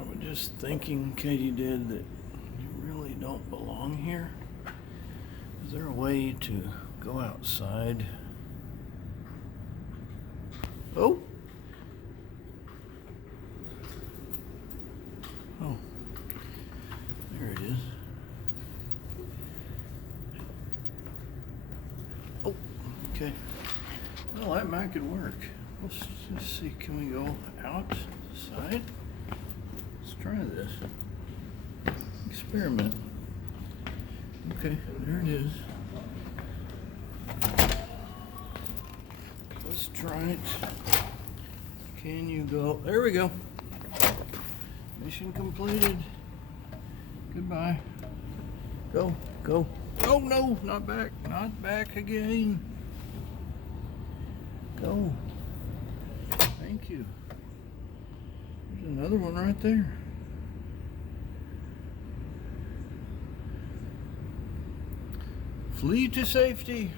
I was just thinking, Katydid, that you really don't belong here. Is there a way to go outside? Oh! Oh, there it is. Oh, okay. Well, that might could work. Let's just see, can we go outside? Let's try this. Experiment. Okay, there it is. Let's try it. Can you go? There we go. Mission completed. Goodbye. Go, go. Oh no, not back. Not back again. Go. Thank you. There's another one right there. Flee to safety.